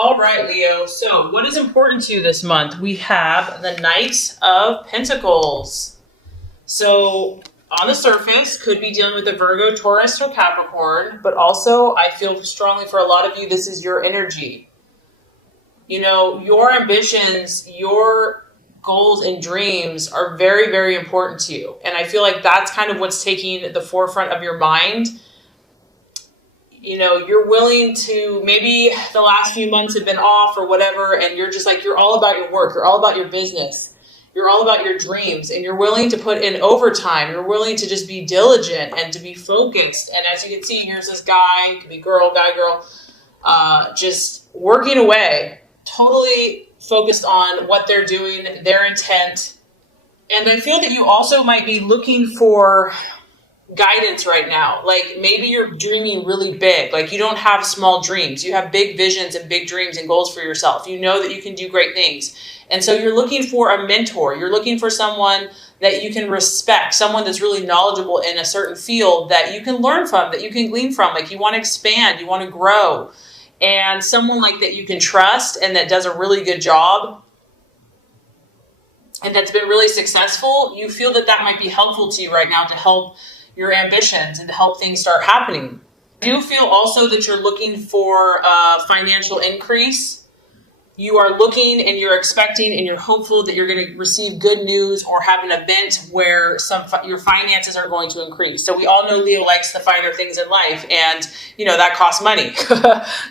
All right, Leo. So, what is important to you this month? We have the Knight of Pentacles. So, on the surface, could be dealing with a Virgo, Taurus, or Capricorn, but also I feel strongly for a lot of you, this is your energy. You know, your ambitions, your goals and dreams are very, very important to you. And I feel like that's kind of what's taking the forefront of your mind. You know, you're willing to, maybe the last few months have been off or whatever, and you're just like, you're all about your work, you're all about your business, you're all about your dreams, and you're willing to put in overtime, you're willing to just be diligent and to be focused. And as you can see, here's this guy, could be girl, guy, girl, just working away, totally focused on what they're doing, their intent. And I feel that you also might be looking for guidance right now. Like maybe you're dreaming really big. Like you don't have small dreams. You have big visions and big dreams and goals for yourself. You know that you can do great things. And so you're looking for a mentor. You're looking for someone that you can respect, someone that's really knowledgeable in a certain field that you can learn from, that you can glean from. Like you want to expand, you want to grow. And someone like that you can trust and that does a really good job and that's been really successful. You feel that that might be helpful to you right now to help your ambitions and to help things start happening. I do feel also that you're looking for a financial increase. You are looking and you're expecting and you're hopeful that you're going to receive good news or have an event where your finances are going to increase. So we all know Leo likes the finer things in life, and you know that costs money.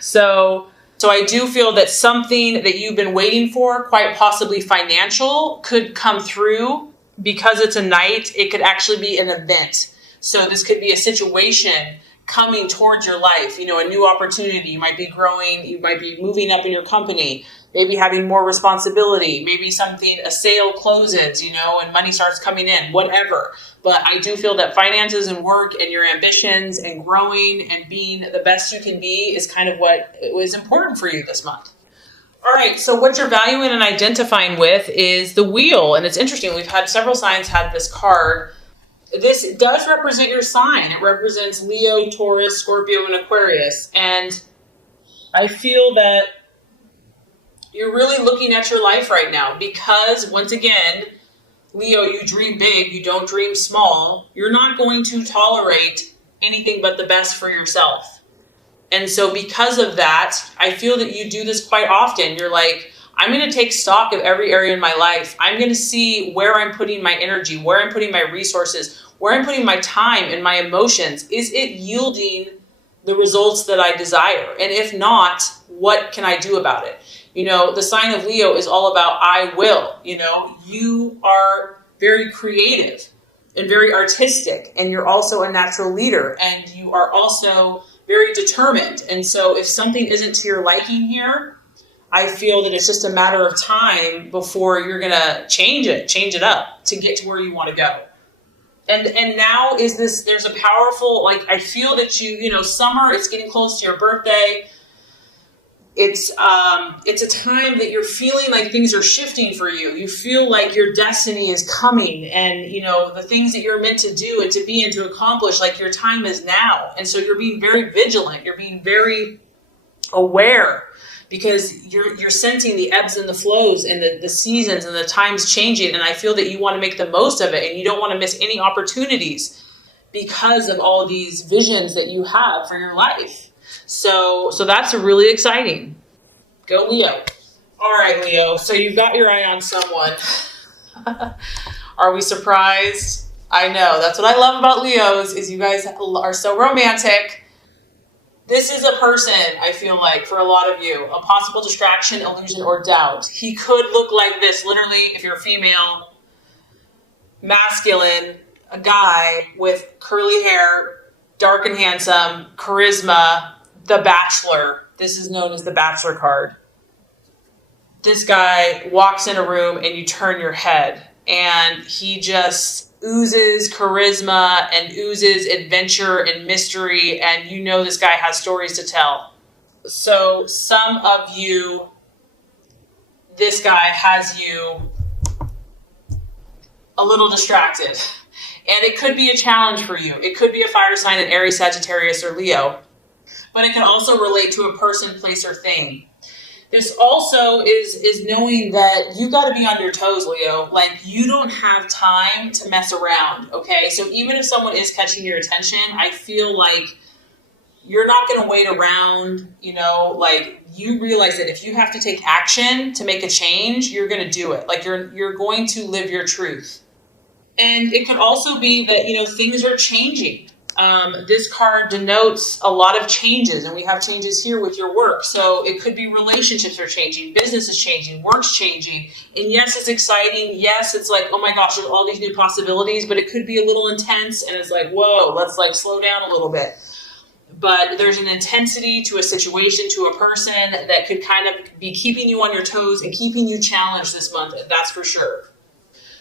So I do feel that something that you've been waiting for, quite possibly financial, could come through. Because it's a Knight, it could actually be an event. So this could be a situation coming towards your life, you know, a new opportunity. You might be growing, you might be moving up in your company, maybe having more responsibility, maybe a sale closes, you know, and money starts coming in, whatever. But I do feel that finances and work and your ambitions and growing and being the best you can be is kind of what was important for you this month. All right, so what you're valuing and identifying with is the Wheel. And it's interesting, we've had several signs have this card. This does represent your sign. It represents Leo, Taurus, Scorpio, and Aquarius. And I feel that you're really looking at your life right now because, once again, Leo, you dream big, you don't dream small. You're not going to tolerate anything but the best for yourself. And so because of that, I feel that you do this quite often. You're like, I'm going to take stock of every area in my life. I'm going to see where I'm putting my energy, where I'm putting my resources, where I'm putting my time and my emotions. Is it yielding the results that I desire? And if not, what can I do about it? You know, the sign of Leo is all about I will. You know, you are very creative and very artistic, and you're also a natural leader, and you are also very determined. And so if something isn't to your liking here, I feel that it's just a matter of time before you're going to change it up to get to where you want to go. And now there's a powerful, like, I feel that you know, summer, it's getting close to your birthday. It's a time that you're feeling like things are shifting for you. You feel like your destiny is coming, and you know the things that you're meant to do and to be and to accomplish, like your time is now. And so you're being very vigilant. You're being very aware because you're sensing the ebbs and the flows and the seasons and the times changing. And I feel that you want to make the most of it, and you don't want to miss any opportunities because of all these visions that you have for your life. So that's really exciting. Go Leo. All right, Leo. So you've got your eye on someone. Are we surprised? I know. That's what I love about Leos is you guys are so romantic. This is a person, I feel like, for a lot of you, a possible distraction, illusion, or doubt. He could look like this, literally, if you're female, masculine, a guy with curly hair, dark and handsome, charisma, the Bachelor. This is known as the Bachelor card. This guy walks in a room and you turn your head, and he just oozes charisma and oozes adventure and mystery, and you know this guy has stories to tell. So some of you, this guy has you a little distracted, and it could be a challenge for you. It could be a fire sign, an Aries, Sagittarius, or Leo. But it can also relate to a person, place, or thing. This also is knowing that you got to be on your toes, Leo. Like, you don't have time to mess around, okay? So even if someone is catching your attention, I feel like you're not going to wait around, like, you realize that if you have to take action to make a change, you're going to do it. Like, you're going to live your truth. And it could also be that, things are changing. This card denotes a lot of changes, and we have changes here with your work. So it could be relationships are changing, business is changing, work's changing. And yes, it's exciting. Yes, it's like, oh my gosh, there's all these new possibilities, but it could be a little intense, and it's like, whoa, let's like slow down a little bit. But there's an intensity to a situation, to a person that could kind of be keeping you on your toes and keeping you challenged this month. That's for sure.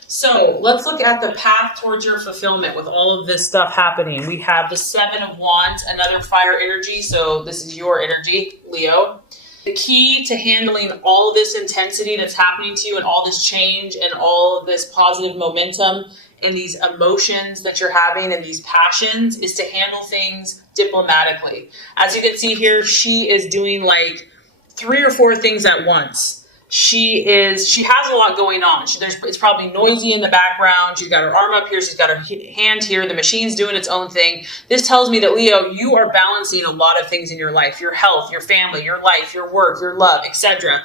So let's look at the path towards your fulfillment with all of this stuff happening. We have the 7 of Wands, another fire energy. So this is your energy, Leo. The key to handling all this intensity that's happening to you and all this change and all of this positive momentum and these emotions that you're having and these passions is to handle things diplomatically. As you can see here, she is doing like 3 or 4 things at once. She has a lot going on. It's probably noisy in the background. She's got her arm up here. She's got her hand here. The machine's doing its own thing. This tells me that, Leo, you are balancing a lot of things in your life, your health, your family, your life, your work, your love, etc.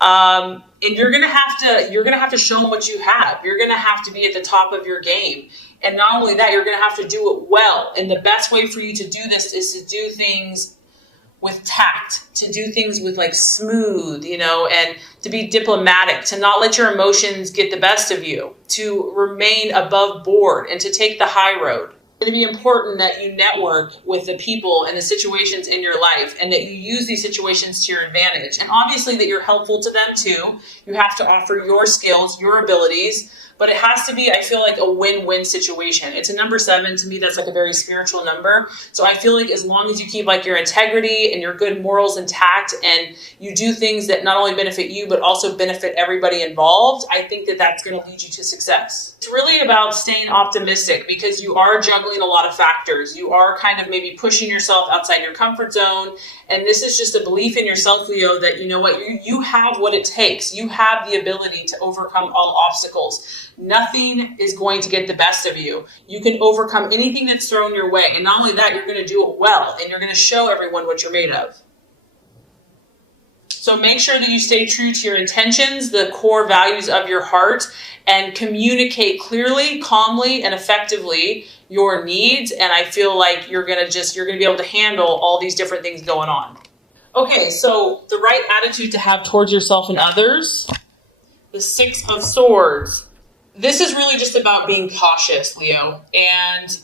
And you're going to have to show them what you have. You're going to have to be at the top of your game. And not only that, you're going to have to do it well. And the best way for you to do this is to do things with tact, to do things with like smooth, and to be diplomatic, to not let your emotions get the best of you, to remain above board and to take the high road. It's going to be important that you network with the people and the situations in your life and that you use these situations to your advantage. And obviously that you're helpful to them too. You have to offer your skills, your abilities, but it has to be, I feel like, a win-win situation. It's a number 7. To me, that's like a very spiritual number. So I feel like as long as you keep like your integrity and your good morals intact and you do things that not only benefit you, but also benefit everybody involved, I think that that's going to lead you to success. It's really about staying optimistic because you are juggling a lot of factors. You are kind of maybe pushing yourself outside your comfort zone. And this is just a belief in yourself, Leo, that you know what, you have what it takes. You have the ability to overcome all obstacles. Nothing is going to get the best of you. You can overcome anything that's thrown your way. And not only that, you're going to do it well. And you're going to show everyone what you're made of. So make sure that you stay true to your intentions, the core values of your heart, and communicate clearly, calmly, and effectively your needs. And I feel like you're going to be able to handle all these different things going on. Okay, so the right attitude to have towards yourself and others, the 6 of Swords. This is really just about being cautious, Leo. And,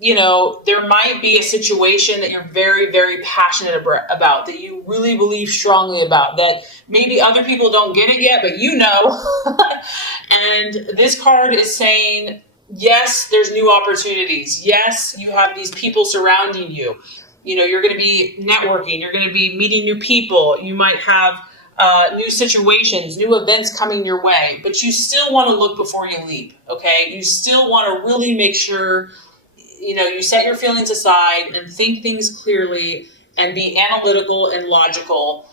there might be a situation that you're very, very passionate about, that you really believe strongly about, that maybe other people don't get it yet, but you know. And this card is saying, yes, there's new opportunities. Yes, you have these people surrounding you. You're going to be networking. You're going to be meeting new people. You might have new situations, new events coming your way, but you still want to look before you leap, okay? You still want to really make sure, you set your feelings aside and think things clearly and be analytical and logical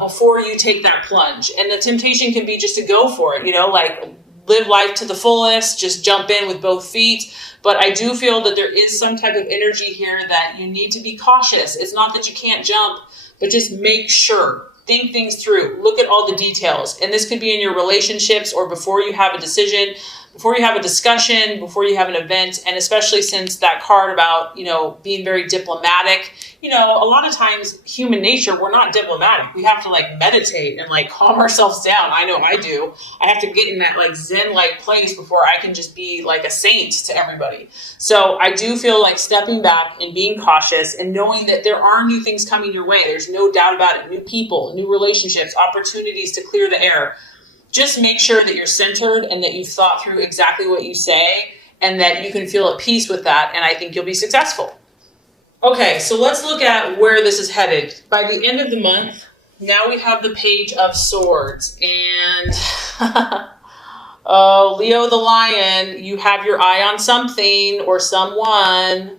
before you take that plunge. And the temptation can be just to go for it, like live life to the fullest, just jump in with both feet. But I do feel that there is some type of energy here that you need to be cautious. It's not that you can't jump, but just make sure. Think things through. Look at all the details. And this could be in your relationships or before you have a decision, before you have a discussion, before you have an event. And especially since that card about, being very diplomatic, a lot of times human nature, we're not diplomatic. We have to like meditate and like calm ourselves down. I know I do. I have to get in that like Zen-like place before I can just be like a saint to everybody. So I do feel like stepping back and being cautious and knowing that there are new things coming your way. There's no doubt about it. New people, new relationships, opportunities to clear the air. Just make sure that you're centered and that you've thought through exactly what you say and that you can feel at peace with that. And I think you'll be successful. Okay, so let's look at where this is headed. By the end of the month, now we have the Page of Swords. And, oh, Leo the Lion, you have your eye on something or someone.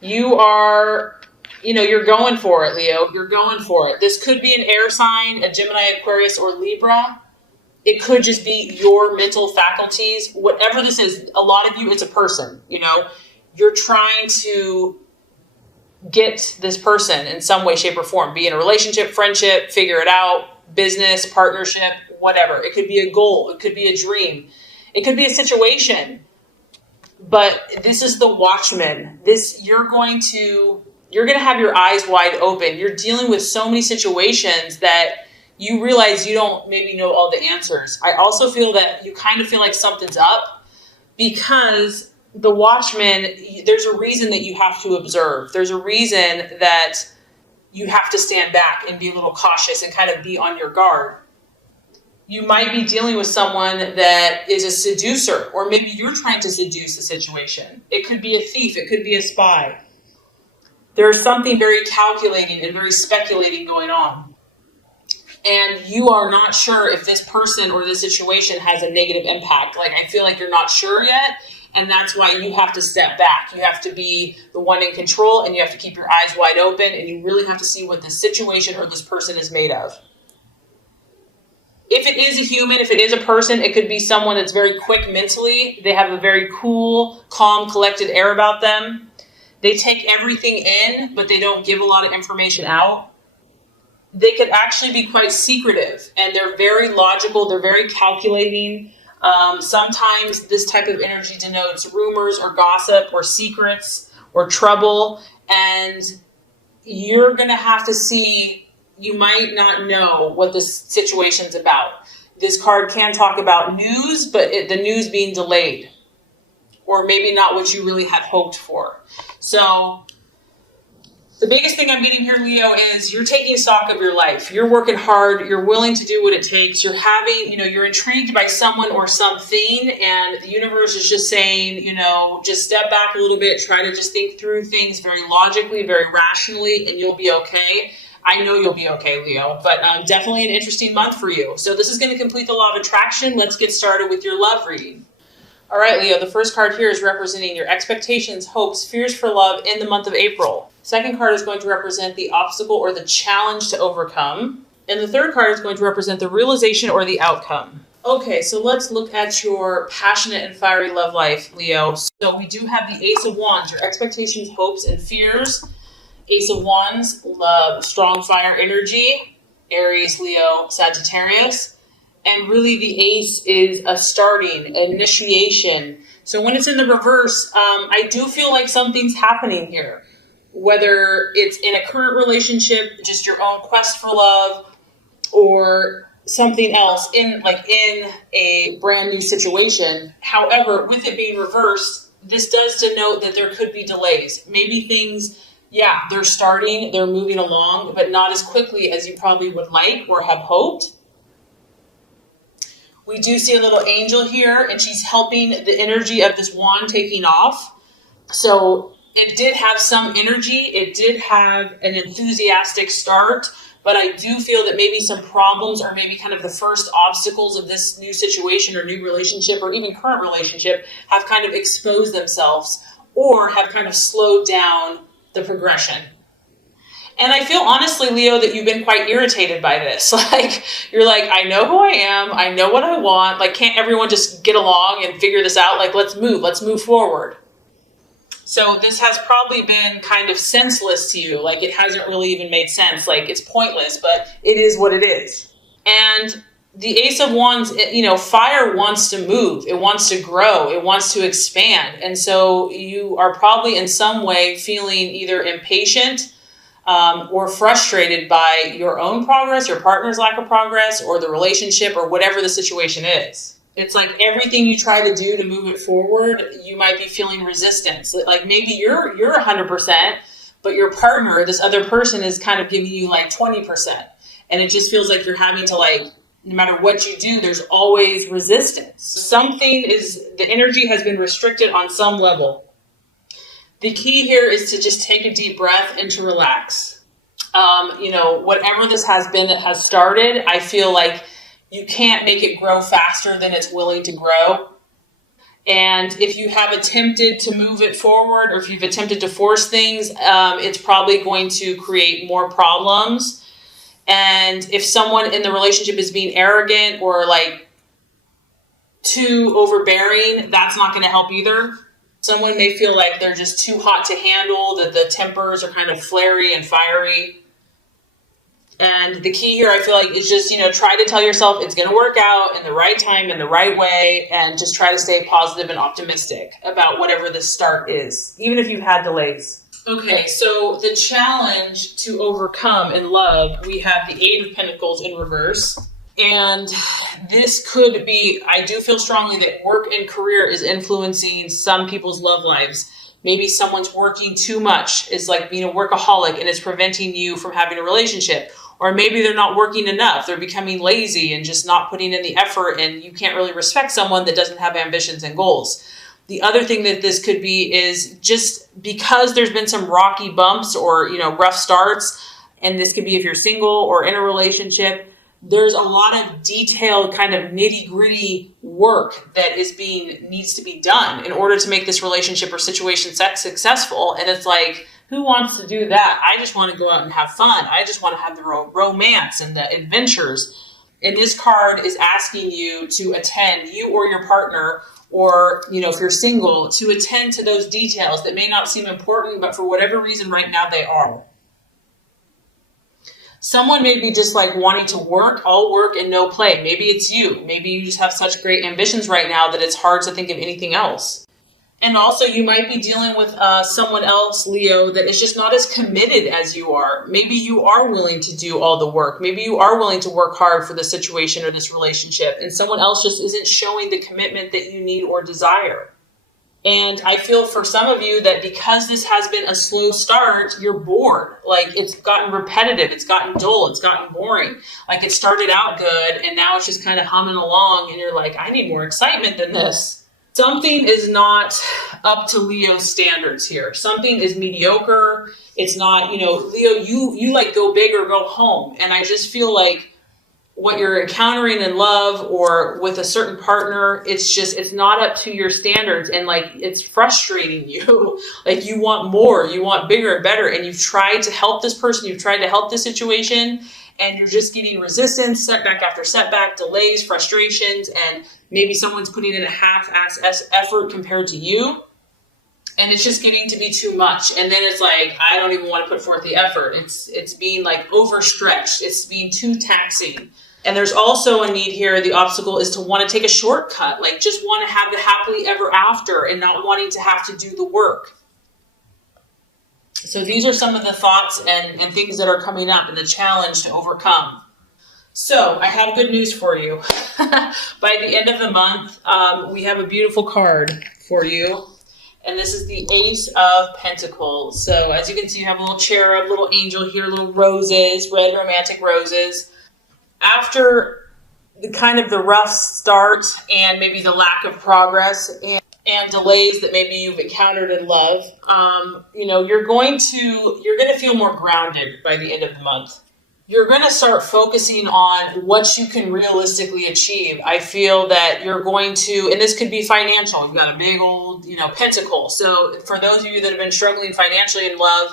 You are you're going for it, Leo. You're going for it. This could be an air sign, a Gemini, Aquarius, or Libra. It could just be your mental faculties. Whatever this is, a lot of you, it's a person, You're trying to get this person in some way, shape, or form. Be in a relationship, friendship, figure it out, business, partnership, whatever. It could be a goal. It could be a dream. It could be a situation. But this is the Watchman. You're going to have your eyes wide open. You're dealing with so many situations that you realize you don't maybe know all the answers. I also feel that you kind of feel like something's up because the Watchman, there's a reason that you have to observe. There's a reason that you have to stand back and be a little cautious and kind of be on your guard. You might be dealing with someone that is a seducer, or maybe you're trying to seduce a situation. It could be a thief. It could be a spy. There's something very calculating and very speculating going on. And you are not sure if this person or this situation has a negative impact. Like, I feel like you're not sure yet. And that's why you have to step back. You have to be the one in control, and you have to keep your eyes wide open, and you really have to see what this situation or this person is made of. If it is a human, if it is a person, it could be someone that's very quick mentally. They have a very cool, calm, collected air about them. They take everything in, but they don't give a lot of information out. They could actually be quite secretive, and they're very logical. They're very calculating. Sometimes this type of energy denotes rumors or gossip or secrets or trouble, and you're going to have to see. You might not know what this situation's about. This card can talk about news, but the news being delayed, or maybe not what you really had hoped for. So the biggest thing I'm getting here, Leo, is you're taking stock of your life. You're working hard. You're willing to do what it takes. You're you're intrigued by someone or something, and the universe is just saying, just step back a little bit, try to just think through things very logically, very rationally, and you'll be okay. I know you'll be okay, Leo, but definitely an interesting month for you. So this is going to complete the law of attraction. Let's get started with your love reading. All right, Leo, the first card here is representing your expectations, hopes, fears for love in the month of April. Second card is going to represent the obstacle or the challenge to overcome. And the third card is going to represent the realization or the outcome. Okay, so let's look at your passionate and fiery love life, Leo. So we do have the Ace of Wands, your expectations, hopes, and fears. Ace of Wands, love, strong fire energy, Aries, Leo, Sagittarius. And really the Ace is a starting, initiation. So when it's in the reverse, I do feel like something's happening here. Whether it's in a current relationship, just your own quest for love, or something else in a brand new situation. However, with it being reversed, this does denote that there could be delays. Maybe things... Yeah, they're starting, they're moving along, but not as quickly as you probably would like or have hoped. We do see a little angel here, and she's helping the energy of this wand taking off. So it did have some energy. It did have an enthusiastic start, but I do feel that maybe some problems or maybe kind of the first obstacles of this new situation or new relationship or even current relationship have kind of exposed themselves or have kind of slowed down the progression. And I feel honestly, Leo, that you've been quite irritated by this. You're like, I know who I am. I know what I want. Can't everyone just get along and figure this out? Let's move forward. So this has probably been kind of senseless to you. It hasn't really even made sense. It's pointless, but it is what it is. And the Ace of Wands, fire wants to move. It wants to grow. It wants to expand. And so you are probably in some way feeling either impatient or frustrated by your own progress, your partner's lack of progress, or the relationship, or whatever the situation is. It's like everything you try to do to move it forward, you might be feeling resistance. Maybe you're 100%, but your partner, this other person, is kind of giving you 20%. And it just feels like you're having to no matter what you do, there's always resistance. The energy has been restricted on some level. The key here is to just take a deep breath and to relax. Whatever this has been that has started, I feel like you can't make it grow faster than it's willing to grow. And if you have attempted to move it forward, or if you've attempted to force things, it's probably going to create more problems. And if someone in the relationship is being arrogant or like too overbearing, that's not going to help either. Someone may feel like they're just too hot to handle, that the tempers are kind of flary and fiery. And the key here, I feel like, is just, try to tell yourself it's going to work out in the right time, in the right way, and just try to stay positive and optimistic about whatever the start is, even if you've had delays. Okay, so the challenge to overcome in love, we have the Eight of Pentacles in reverse. And this could be, I do feel strongly that work and career is influencing some people's love lives. Maybe someone's working too much, is like being a workaholic, and it's preventing you from having a relationship. Or maybe they're not working enough. They're becoming lazy and just not putting in the effort, and you can't really respect someone that doesn't have ambitions and goals. The other thing that this could be is just because there's been some rocky bumps or, rough starts, and this could be if you're single or in a relationship, there's a lot of detailed kind of nitty-gritty work that needs to be done in order to make this relationship or situation successful. And it's like, who wants to do that? I just want to go out and have fun. I just want to have the romance and the adventures. And this card is asking you to attend, you or your partner, or, if you're single, to attend to those details that may not seem important, but for whatever reason right now they are. Someone may be just like wanting to work, all work and no play. Maybe it's you. Maybe you just have such great ambitions right now that it's hard to think of anything else. And also you might be dealing with someone else, Leo, that is just not as committed as you are. Maybe you are willing to do all the work. Maybe you are willing to work hard for the situation or this relationship, and someone else just isn't showing the commitment that you need or desire. And I feel for some of you that because this has been a slow start, you're bored. Like, it's gotten repetitive, it's gotten dull, it's gotten boring. Like, it started out good and now it's just kind of humming along, and you're like, I need more excitement than this. Something is not up to Leo's standards here. Something is mediocre. It's not, Leo, you like go big or go home. And I just feel like what you're encountering in love or with a certain partner, it's not up to your standards, and like it's frustrating you. Like, you want more, you want bigger and better, and you've tried to help this person, you've tried to help this situation, and you're just getting resistance, setback after setback, delays, frustrations, and maybe someone's putting in a half-ass effort compared to you. And it's just getting to be too much. And then it's like, I don't even want to put forth the effort. It's being like overstretched. It's being too taxing. And there's also a need here. The obstacle is to want to take a shortcut, like just want to have the happily ever after and not wanting to have to do the work. So these are some of the thoughts and things that are coming up and the challenge to overcome. So I have good news for you. By the end of the month, we have a beautiful card for you. And this is the Ace of Pentacles. So as you can see, you have a little cherub, little angel here, little roses, red romantic roses. After the kind of the rough start and maybe the lack of progress and delays that maybe you've encountered in love, you're going to feel more grounded by the end of the month. You're going to start focusing on what you can realistically achieve. I feel that you're going to, and this could be financial. You've got a big old, pentacle. So for those of you that have been struggling financially in love,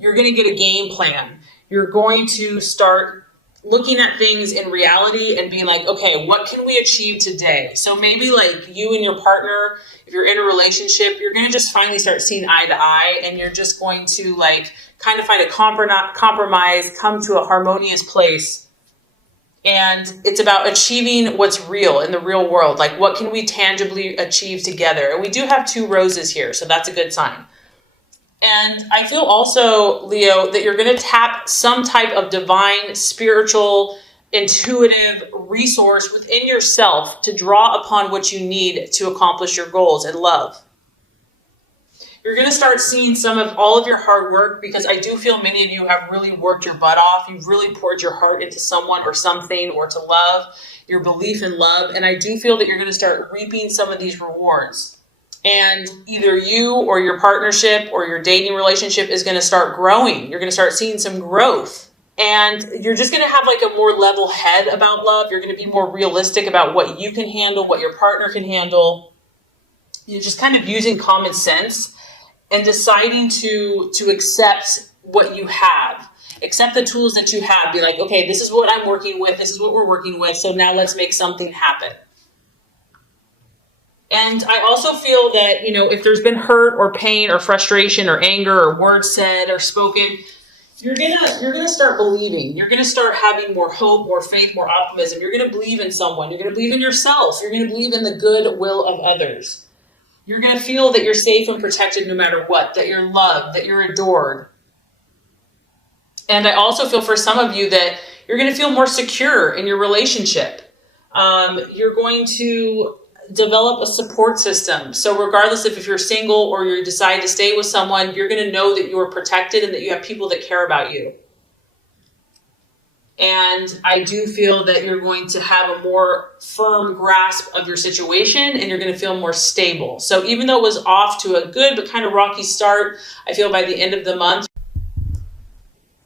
you're going to get a game plan. You're going to start looking at things in reality and being like, okay, what can we achieve today? So maybe like you and your partner, if you're in a relationship, you're going to just finally start seeing eye to eye, and you're just going to like kind of find a compromise, come to a harmonious place. And it's about achieving what's real in the real world. Like, what can we tangibly achieve together? And we do have 2 roses here, so that's a good sign. And I feel also, Leo, that you're going to tap some type of divine, spiritual, intuitive resource within yourself to draw upon what you need to accomplish your goals in love. You're going to start seeing some of all of your hard work, because I do feel many of you have really worked your butt off. You've really poured your heart into someone or something, or to love, your belief in love. And I do feel that you're going to start reaping some of these rewards. And either you or your partnership or your dating relationship is going to start growing. You're going to start seeing some growth. And you're just going to have like a more level head about love. You're going to be more realistic about what you can handle, what your partner can handle. you're just kind of using common sense and deciding to accept what you have. Accept the tools that you have. Be like, okay, this is what I'm working with. This is what we're working with. So now let's make something happen. And I also feel that, if there's been hurt or pain or frustration or anger or words said or spoken, you're gonna start believing. You're gonna start having more hope, more faith, more optimism. You're gonna believe in someone. You're gonna believe in yourself. You're gonna believe in the good will of others. You're gonna feel that you're safe and protected no matter what, that you're loved, that you're adored. And I also feel for some of you that you're going to feel more secure in your relationship. You're going to develop a support system. So regardless if you're single or you decide to stay with someone, you're going to know that you are protected and that you have people that care about you. And I do feel that you're going to have a more firm grasp of your situation and you're going to feel more stable. So even though it was off to a good but kind of rocky start, I feel by the end of the month,